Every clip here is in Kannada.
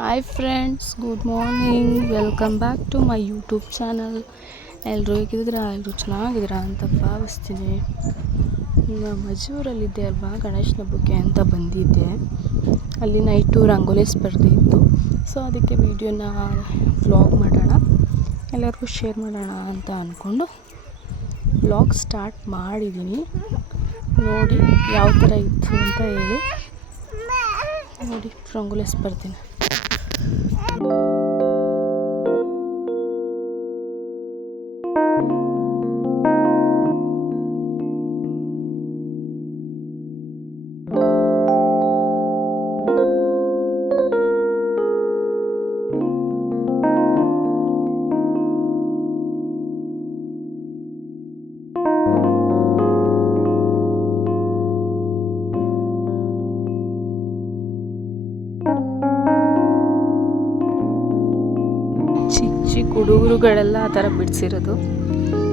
Hi friends good morning welcome back to my YouTube channel ಎಲ್ಲರೂ ಹೇಗಿದ್ದೀರಾ? ಎಲ್ಲರೂ ಚೆನ್ನಾಗಿದ್ದೀರಾ ಅಂತ ಭಾವಿಸ್ತೀನಿ. ಮಜೂರಲ್ಲಿದ್ದೆ ಅಲ್ವಾ? ಗಣೇಶನ ಹಬ್ಬಕ್ಕೆ ಅಂತ ಬಂದಿದ್ದೆ. ಅಲ್ಲಿ ನೈಟು ರಂಗೋಲಿ ಸ್ಪರ್ಧೆ ಇತ್ತು. ಸೊ ಅದಕ್ಕೆ ವೀಡಿಯೋನ ವ್ಲಾಗ್ ಮಾಡೋಣ. ಎಲ್ಲರಿಗೂ ಶೇರ್ ಮಾಡೋಣ ಅಂತ ಅಂದ್ಕೊಂಡು ವ್ಲಾಗ್ ಸ್ಟಾರ್ಟ್ ಮಾಡಿದ್ದೀನಿ. ನೋಡಿ ಯಾವ ಥರ ಇತ್ತು ಅಂತ ಹೇಳಿ. ನೋಡಿ, ರಂಗೋಲಿ ಸ್ಪರ್ಧೆನ. Ähm. ಚಿಕ್ಕ ಹುಡುಗರುಗಳೆಲ್ಲ ಆ ಥರ ಬಿಡಿಸಿರೋದು.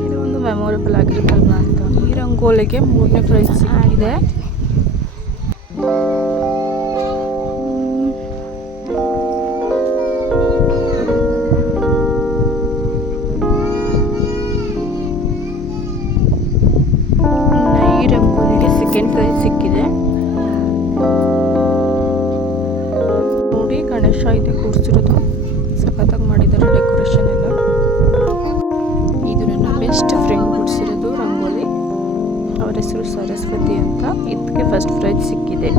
ಇದು ಒಂದು ಮೆಮೊರೇಬಲ್ ಆಗಿರುತ್ತಲ್ವ ಅಂತ. ಈ ರಂಗೋಲಿಗೆ ಮೂರನೇ ಪ್ರೈಸ್ ಸಿಕ್ಕಿದೆ. ಸೆಕೆಂಡ್ ಪ್ರೈಸ್ ಸಿಕ್ಕಿದೆ. ನೋಡಿ ಗಣೇಶ ಇದೆ, ಕೂರಿಸಿರೋದು. ಸಖತ್ತಾಗಿ ಮಾಡಿದ್ದಾರೆ ಡೆಕೋರೇಷನ್ ಎಲ್ಲ. ಇದು ನನ್ನ ಬೆಸ್ಟ್ ಫ್ರೆಂಡ್ ಬಿಡಿಸಿರೋದು ರಂಗೋಲಿ. ಅವರ ಹೆಸರು ಸರಸ್ವತಿ ಅಂತ. ಇದಕ್ಕೆ ಫಸ್ಟ್ ಪ್ರೈಸ್ ಸಿಕ್ಕಿದೆ.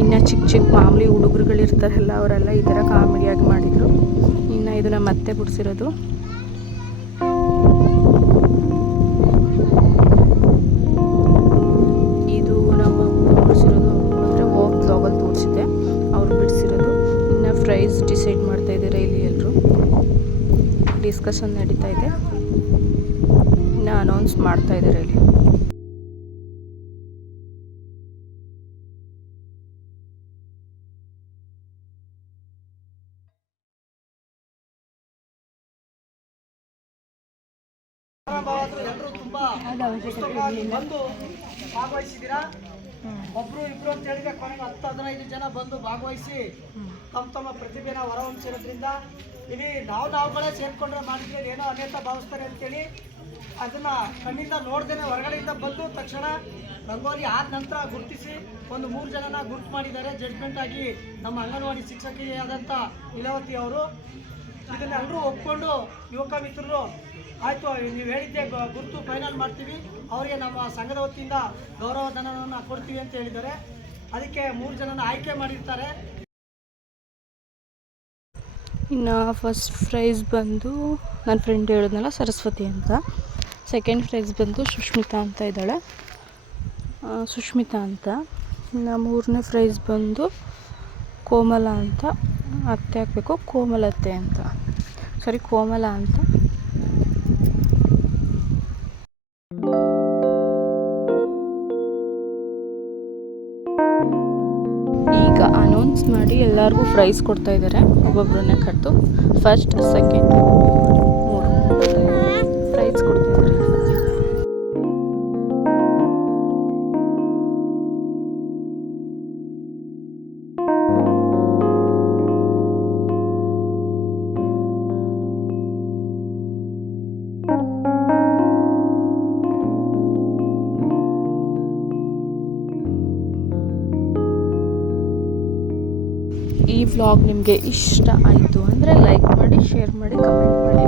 ಇನ್ನು ಚಿಕ್ಕ ಚಿಕ್ಕ ಮಾಮೂಲಿ ಹುಡುಗರುಗಳಿರ್ತಾರಲ್ಲ, ಅವರೆಲ್ಲ ಈ ಥರ ಕಾಮಿಡಿಯಾಗಿ ಮಾಡಿದರು. ಇನ್ನು ಇದು ನಮ್ಮ ಅತ್ತೆ ಬಿಡಿಸಿರೋದು ಪ್ರೈಸ್ ಡಿಸೈಡ್ ಮಾಡ್ತಾ ಇದ್ದಾರೆ ಇಲ್ಲಿ ಎಲ್ಲರೂ. ಡಿಸ್ಕಷನ್ ನಡೀತಾ ಇದೆ. ಇನ್ನು ಅನೌನ್ಸ್ ಮಾಡ್ತಾ ಇದ್ದಾರೆ ಇಲ್ಲಿ. ಬಂದು ಭಾಗವಹಿಸಿದ್ದೀರಾ ಒಬ್ರು ಇಬ್ರು ಅಂತ ಹೇಳಿದ್ರೆ ಕೊನೆಗೆ ಹತ್ತು, ಹದಿನೈದು ಜನ ಬಂದು ಭಾಗವಹಿಸಿ ತಮ್ಮ ತಮ್ಮ ಪ್ರತಿಭೆನ ಹೊರಹೊಮ್ಮಿಸಿರೋದ್ರಿಂದ ಇಲ್ಲಿ ನಾವು ನಾವುಗಳೇ ಸೇರ್ಕೊಂಡ್ರೆ ಮಾಡಿದ್ರೆ ಏನೋ ಅನೇಕ ಭಾವಿಸ್ತಾರೆ ಅಂತೇಳಿ ಅದನ್ನ ಕಣ್ಣಿಂದ ನೋಡ್ದೇನೆ ಹೊರಗಡೆಯಿಂದ ಬಂದು ತಕ್ಷಣ ರಂಗೋಲಿ ಆದ ನಂತರ ಗುರುತಿಸಿ ಒಂದು ಮೂರು ಜನನ ಗುರುತು ಮಾಡಿದ್ದಾರೆ. ಜಡ್ಜ್ಮೆಂಟ್ ಆಗಿ ನಮ್ಮ ಅಂಗನವಾಡಿ ಶಿಕ್ಷಕಿಯಾದಂಥ ಇಲಾವತಿ ಅವರು. ಇದನ್ನೆಲ್ಲರೂ ಒಪ್ಕೊಂಡು ಯುವಕ ಮಿತ್ರರು ಆಯಿತು, ನೀವು ಹೇಳಿದ್ದೆ ಗುರುತು ಫೈನಲ್ ಮಾಡ್ತೀವಿ. ಅವರಿಗೆ ನಮ್ಮ ಸಂಘದ ವತಿಯಿಂದ ಗೌರವ ಧನವನ್ನು ಕೊಡ್ತೀವಿ ಅಂತ ಹೇಳಿದ್ದಾರೆ. ಅದಕ್ಕೆ ಮೂರು ಜನನ ಆಯ್ಕೆ ಮಾಡಿರ್ತಾರೆ. ಇನ್ನು ಫಸ್ಟ್ ಪ್ರೈಸ್ ಬಂದು ನನ್ನ ಫ್ರೆಂಡ್ ಹೇಳಿದ್ನಲ್ಲ ಸರಸ್ವತಿ ಅಂತ. ಸೆಕೆಂಡ್ ಪ್ರೈಸ್ ಬಂದು ಸುಷ್ಮಿತಾ ಅಂತ ಇದ್ದಾಳೆ. ಸುಷ್ಮಿತಾ ಅಂತ. ಇನ್ನು ಮೂರನೇ ಪ್ರೈಸ್ ಬಂದು ಕೋಮಲ ಅಂತ. ಅತ್ತೆ ಹಾಕಬೇಕು ಕೋಮಲತ್ತೆ ಅಂತ. ಸಾರಿ ಕೋಮಲ ಅಂತ. ಅನೌನ್ಸ್ ಮಾಡಿ ಎಲ್ಲರಿಗೂ ಪ್ರೈಸ್ ಕೊಡ್ತಾ ಇದ್ದಾರೆ ಒಬ್ಬೊಬ್ಬರನ್ನೇ ಕರೆದು ಫಸ್ಟ್ ಸೆಕೆಂಡ್ ಈ ವ್ಲಾಗ್ ನಿಮಗೆ ಇಷ್ಟ ಆಯಿತು ಅಂದರೆ ಲೈಕ್ ಮಾಡಿ ಶೇರ್ ಮಾಡಿ ಕಮೆಂಟ್ ಮಾಡಿ.